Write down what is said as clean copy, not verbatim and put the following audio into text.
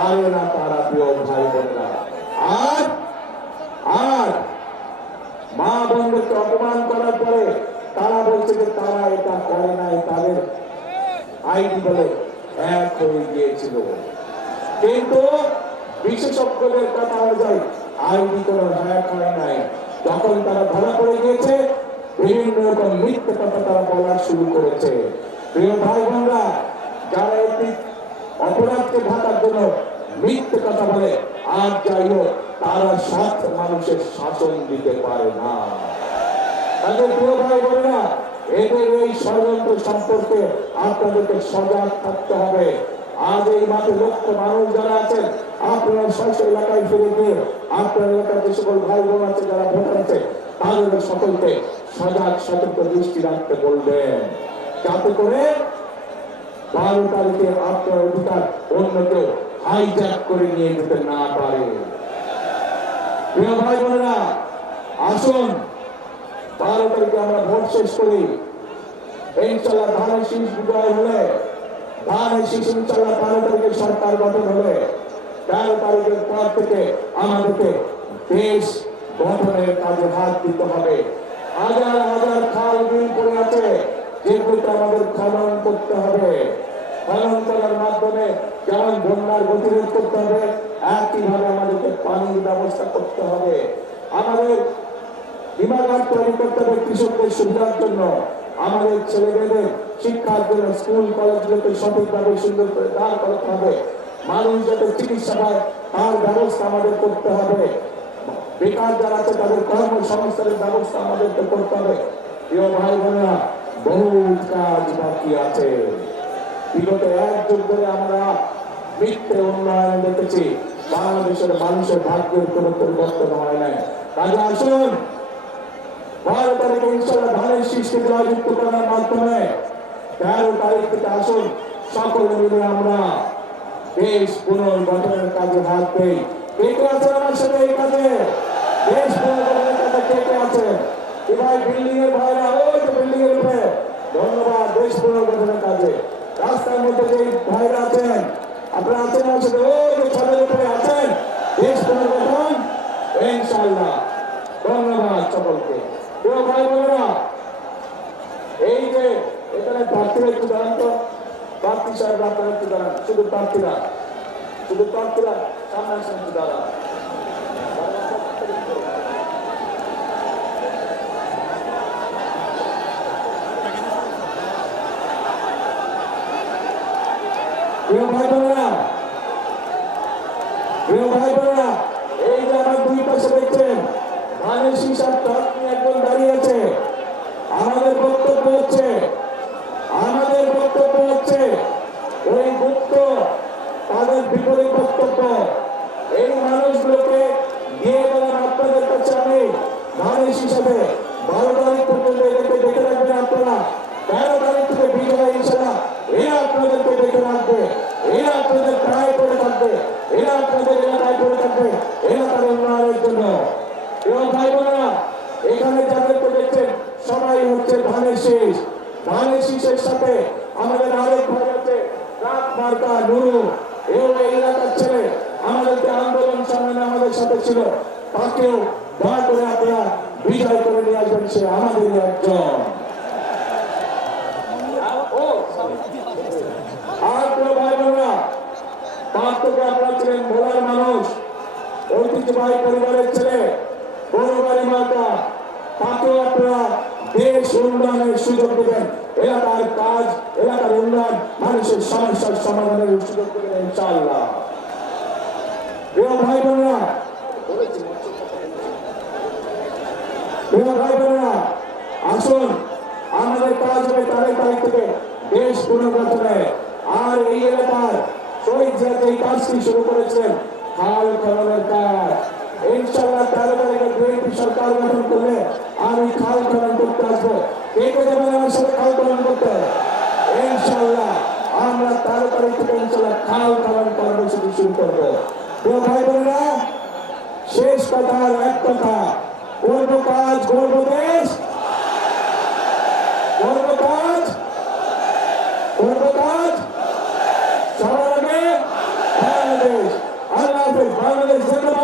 পারে না তারা, প্রিয় ভাই বোনেরা। আর আর মা বোনদেরকে অপমান করার পরে তারা বলছে যে তারা এটা করে নাই, তাদের আইডি বলে হ্যাক হয়ে গিয়েছিল। কিন্তু বিশেষজ্ঞদের কথা অনুযায়ী আইডি কোনো হ্যাক হয় নাই। যখন তারা ধরা পড়ে গিয়েছে, বিভিন্ন রকম মিথ্যে কথা তারা বলা শুরু করেছে। প্রিয় ভাই বোনরা, যারা একটি অপরাধকে ঢাকার জন্য মিথ্যে কথা বলে, আর যাই হোক, তারা সৎ মানুষের শাসন দিতে পারে না। তাদের প্রিয় ভাই বোনেরা, এদের এই ষড়যন্ত্র সম্পর্কে আপনাদেরকে সজাগ থাকতে হবে। আজ এই মাঠে লক্ষ মানুষ যারা আছেন, আপনারা স্বচ্ছ এলাকায় ফিরে গিয়ে আপনার এলাকার যে সকল ভাই বোন আছে, যারা ভোটার আছে, তাদের সকলকে সজাগ সতর্ক দৃষ্টি রাখতে বলবেন, যাতে করে 12 তারিখে আপনার অধিকার অন্য কেউ হাইজ্যাক করে নিয়ে যেতে না পারে। প্রিয় ভাই বোনেরা, আসুন 12 তারিখে আমরা ভোট শেষ করি। ইনশাআল্লাহ ধানের শীষ বিজয় হলে, ধানের শীষ ইনশাআল্লাহ 12 তারিখে সরকার গঠন হলে 13 তারিখের পর থেকে আমাদেরকে দেশ গঠনের কাজে হাত দিতে হবে। হাজার হাজার খাল বিল পড়ে আছে, যেগুলোকে আমাদের খনন করতে হবে। খনন করার মাধ্যমে যেমন বন্যার গতিরোধ করতে হবে, একইভাবে আমাদেরকে পানির ব্যবস্থা করতে হবে। আমাদের হিমাগার তৈরি করতে হবে কৃষকদের সুবিধার জন্য, আমাদের ছেলেমেয়েদের শিক্ষার জন্য স্কুল কলেজগুলোকে সঠিকভাবে সুন্দর করে দাঁড় করাতে হবে। মানুষ যাতে চিকিৎসা পায় তার ব্যবস্থা আমাদের করতে হবে। বেকার যারা আছে তাদের কর্মসংস্থানের ব্যবস্থা আমাদেরকে করতে হবে। প্রিয় ভাই বোনেরা, বহু কাজ বাকি আছে। বিগত 1 যুগ ধরে আমরা মিথ্যে উন্নয়ন দেখেছি, বাংলাদেশের মানুষের ভাগ্যের কোনো পরিবর্তন হয় নাই। কাজে আসুন 12 তারিখে ইনশাআল্লাহ ধানের শীষকে জয়যুক্ত করার মাধ্যমে 13 তারিখ থেকে আসুন সকলে মিলে আমরা দেশ পুনর্গঠনের কাজে হাত দেই। কে কে আছেন আমার সাথে এই কাজে? দেশ পুনর্গঠনের কাজে কে কে আছেন? ভাই বিল্ডিং এর ভাইরা, ওই যে বিল্ডিং এর উপরে, ধন্যবাদ। দেশ পুনর্গঠনের কাজে রাস্তার মধ্যে যে ভাইরা আছেন, আপনারা আছেন আমার সাথে, ওই যে ছাদের উপরে আছেন, দেশ পুনর্গঠন ইনশাআল্লাহ। ধন্যবাদ সকলকে। প্রিয় ভাই বোনেরা, এই যে এখানে প্রার্থীরা একটু দাঁড়ান তো, প্রার্থী সাহেব আপনারা একটু দাঁড়ান, শুধু প্রার্থীরা সামনে আসেন, একটু দাঁড়ান। প্রিয় ভাই বোনেরা, এই যে আমার দুই পাশে দেখছেন ধানের শীষ আর ট্রাক নিয়ে একজন দাঁড়িয়ে আছে। আমাদের বক্তব্য হচ্ছে ওই গুপ্ত তাদের বিপরীত বক্তব্য। এই মানুষগুলোকে দিয়ে গেলাম আপনাদের কাছে আমি ধানের হিসাবে 12 তারিখ পর্যন্ত এদেরকে দেখে রাখবেন আপনারা। 13 তারিখ থেকে বিজয় ইনশাআল্লাহ এরা আপনাদেরকে দেখে রাখবে, এরা আপনাদের প্রায় পড়ে থাকবে, এরা আপনাদের এলাকায় পড়ে থাকবে এলাকার উন্নয়নের জন্য। এবং ভাই বোনেরা, এখানে যাদেরকে দেখছেন সবাই হচ্ছে ধানের শীষ। ধানের শীষের সাথে আমাদের আরেক ভাই আছে রাত মার্কা নুরু, এই এলাকার ছেলে, আমাদেরকে আন্দোলন সংগ্রামে আমাদের সাথে ছিল, তাকেও দয়া করে আপনারা বিজয় করে নিয়ে আসবেন, সে আমাদেরই একজন। আর প্রিয় ভাই বোনেরা, পার্থক্য আপনারা ছিলেন ভোলার মানুষ, ঐতিহ্যবাহী পরিবারের ছেলে, বড়বাড়ি মাতা, তাকেও আপনারা দেশ উন্নয়নের সুযোগ দেবেন, এলাকার কাজ, এলাকার উন্নয়ন, মানুষের সমস্যার সমাধানের সুযোগ দেবেন ইনশাআল্লাহ। প্রিয় ভাই বোনেরা, আসুন আমাদের কাজ হবে 13 তারিখ থেকে দেশ পুনর্গঠনে। আর এই এলাকার শহীদ জিয়া এই কাজটি শুরু করেছেন, খাল খননের কাজ। ইনশাআল্লাহ 13 তারিখে বিএনপি সরকার গঠন করলে আমি খাল খনন করতে আসবো। কে কে যাবেন আমার সাথে খাল খনন করতে? ইনশাআল্লাহ আমরা 13 তারিখ থেকে ইনশাআল্লাহ খাল খনন কর্মসূচি শুরু করবো। প্রিয় ভাই বোনেরা, শেষ কথার এক কথা, করবো কাজ, করবো দেশ, করবো কাজ, করবো কাজ, সবার আগে বাংলাদেশ। বাংলাদেশ জাতীয়তাবাদী